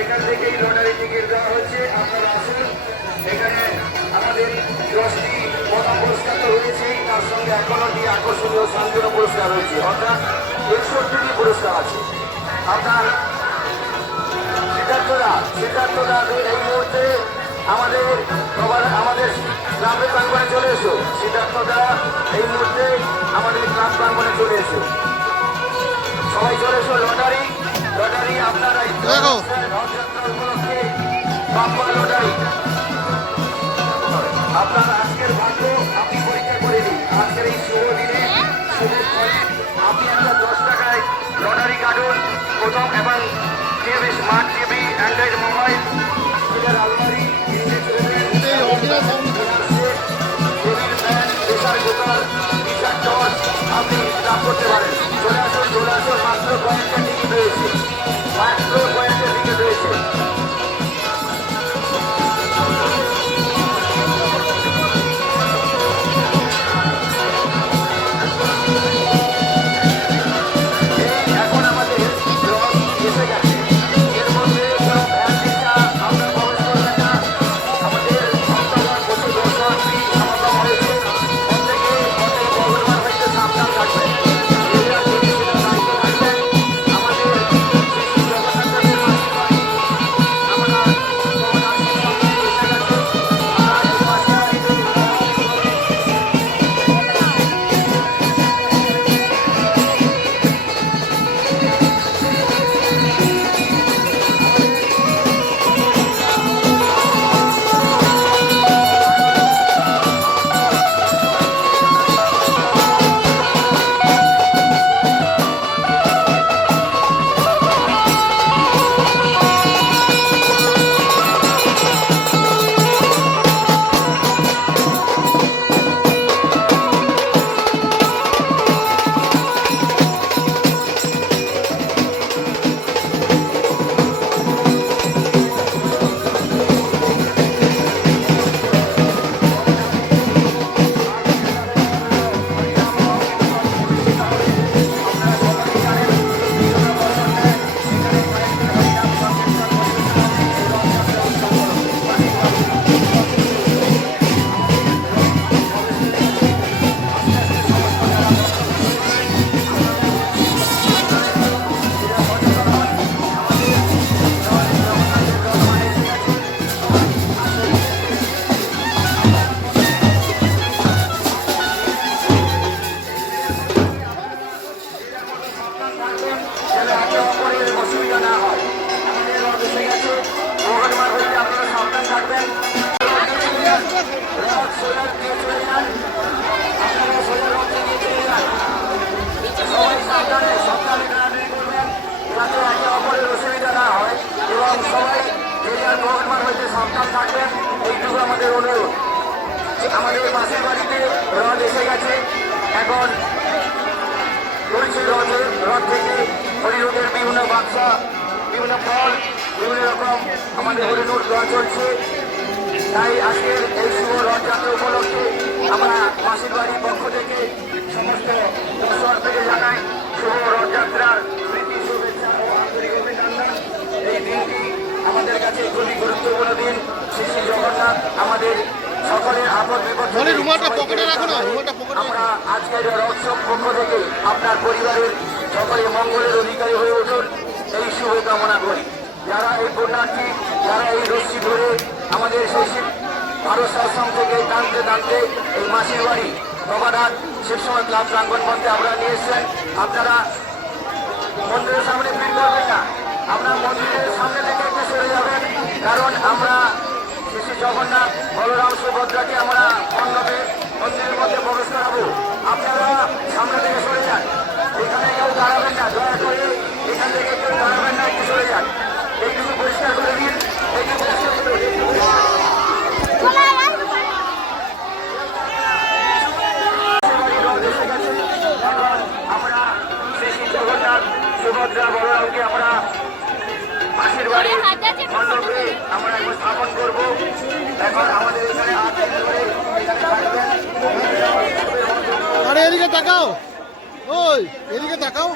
এখান থেকেই lottery ticket দেওয়া হচ্ছে এখানে আমাদের দশটি প্রথম পুরস্কার তো তার সঙ্গে এখনোটি আকর্ষণীয় শান্তনু পুরস্কার রয়েছে। অর্থাৎ একষট্টিটি পুরস্কার আছে। আপনার সিদ্ধার্থদা সিদ্ধার্থদা, এই মুহূর্তে আমাদের সবার আমাদের গ্রামের প্রাঙ্গনে চলে এসো। সিদ্ধার্থদা, এই মুহূর্তে আমাদের গ্রাম প্রাঙ্গনে চলে এসো। সবাই চলে এসো এই দেখো। রথযাত্রা উপলক্ষে বাম্পা লটারি আপনার সাবধান থাকবেন এইটুকু আমাদের অনুরোধ আমাদের পাশের বাড়িতে রথ এসে গেছে এখন চলছে রথের রথ থেকে হরিরোধের বিভিন্ন বাক্সা বিভিন্ন ফল বিভিন্ন রকম আমাদের হরিণুর দেওয়া চলছে তাই আজকের এই শুভ রথযাত্রা উপলক্ষে আমরা মাসির বাড়ির পক্ষ থেকে সমস্ত দর্শকদের জানাই শুভ রথযাত্রার প্রীতি শুভেচ্ছা ও আন্তরিক অভিনন্দন। এই দিনটি আমাদের কাছে খুবই গুরুত্বপূর্ণ দিন। শ্রী শ্রী জগন্নাথ আমাদের সকলের আপদ বিপদ মনে। আমরা আজকের রথসব পক্ষ থেকে আপনার পরিবারের সকলে মঙ্গলের অধিকারী হয়ে উঠুন। এই শুভ কামনা করি। যারা এই পুণ্যার্থী যারা এই রশ্মি ধরে আমাদের সেই শিব ভারত আশ্রম থেকে টানতে টানতে এই মাসির বাড়ি নবাডাট শিবসময় ক্লাব প্রাঙ্গন মধ্যে আমরা নিয়ে এসেছেন। আপনারা মন্দিরের সামনে ভিড় করবেন না। আপনার মন্দিরের সামনে থেকে একটু সরে যাবেন, কারণ আমরা শ্রী জগন্নাথ বলরাম সুভদ্রাকে আমরা মণ্ডপে মন্দিরের মধ্যে প্রবেশ করাবো। মণ্ডপে আমরা এখন স্থাপন করব এখন আমাদের এখানে আরে এদিকে তাকাও। ওই এদিকে তাকাও।